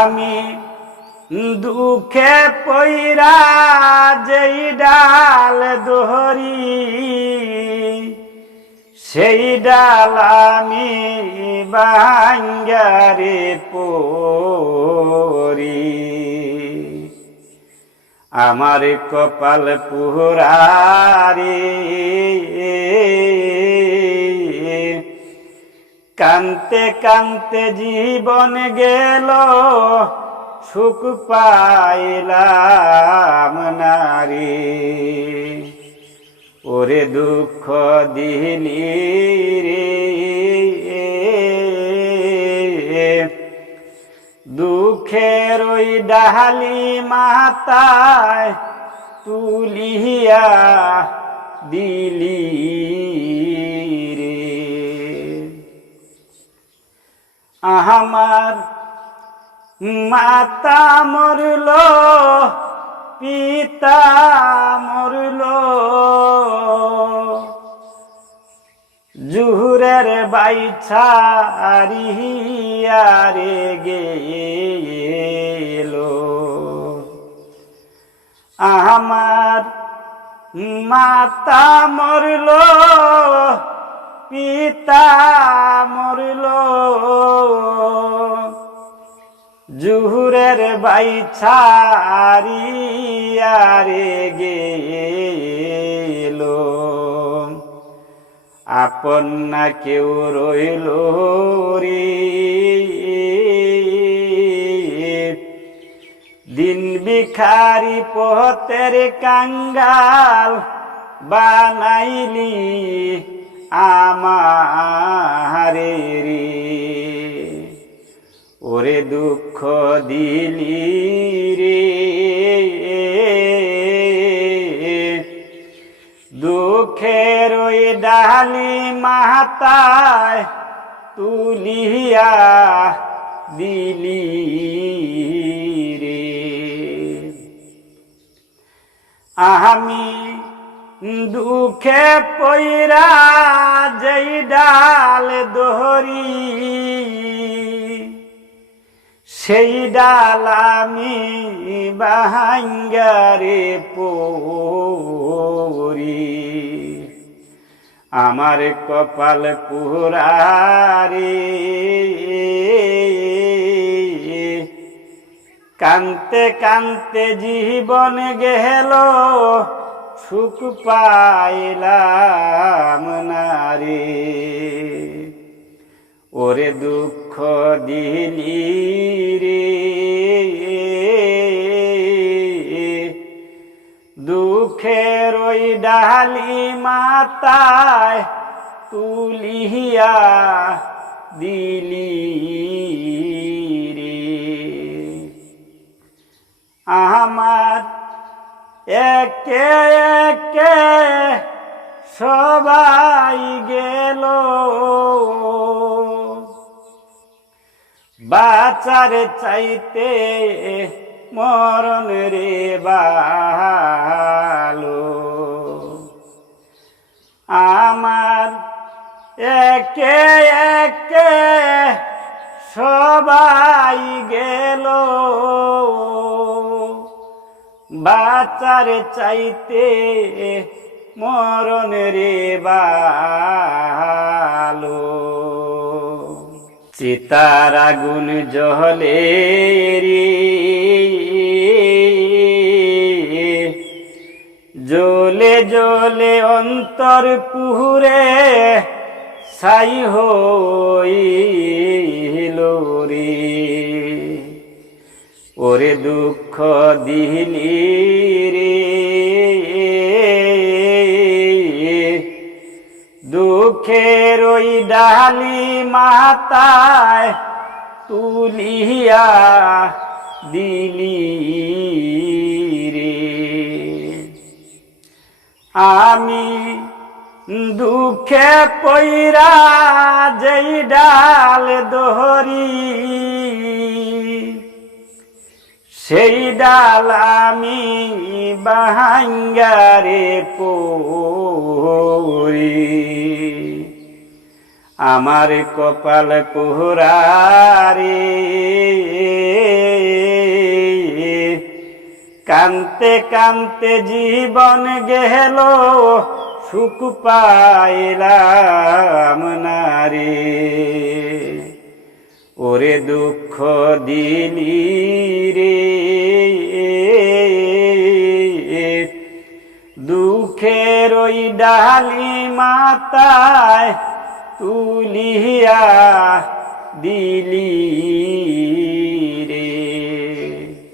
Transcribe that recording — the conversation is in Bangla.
আমি দুঃখে পইরা যেই ডাল দোহরি সেই ডাল আমি বাঙ্গারে পরি। আমার কপাল পুরারি কান্তে কান্তে জীবন গেল, সুখ পাইলাম নারী। ওরে দুঃখ দিলি রে, দুঃখের ওই ডালি মাতায় তুলিয়া দিলি রে। আমার মাতা মরল পিতা মরল। জুহুরের বাইছা রে গেলো। আমার মাতা মরল পিতা মরল। জুহুরের বাইছা রে গেলো আপন না কেউ রইল রে। দিন বিখারি পথের কাঙ্গাল বানাইলি। আমারে রে ওরে দুঃখ দিলি রে। দুঃখের ওই ডালি মাতায় তুলিয়া দিলি রে। আমি দুঃখে পইরা যেই ডাল দোহরি, সেই ডাল আমি বাহাঙ্গারে পরি আমার কপাল পুরারে কান্তে কান্তে জীবন গেল। সুখ পাইলাম নারে। ওরে দুঃখ দিলি রে। দুঃখের ওই ডালি মাতায় তুলিয়া দিলি রে। একে একে সবাই গেল। বাচার চাইতে মরণ রে বালো আমার একে একে সবাই গেল। বাচার চাইতে মরণ রে বালো। চিতার আগুন জহলে রে। জলে জলে অন্তর পুহুরে ছাই হইল রে। ওরে দুঃখ দিলি রে। দুঃখের ওই ডালি মাতায় তুলিয়া দিলি রে। আমি দুঃখে পৈরা যেই ডাল দোহরি সেই ডাল আমি বাহাঙ্গারে পরি। আমার কপাল পুহরারে কান্তে কান্তে জীবন গেল, সুখ পাইলাম নারে ওরে দুঃখ দিলি রে। দুঃখের ওই ডালি মাতায় তুলিয়া দিলি।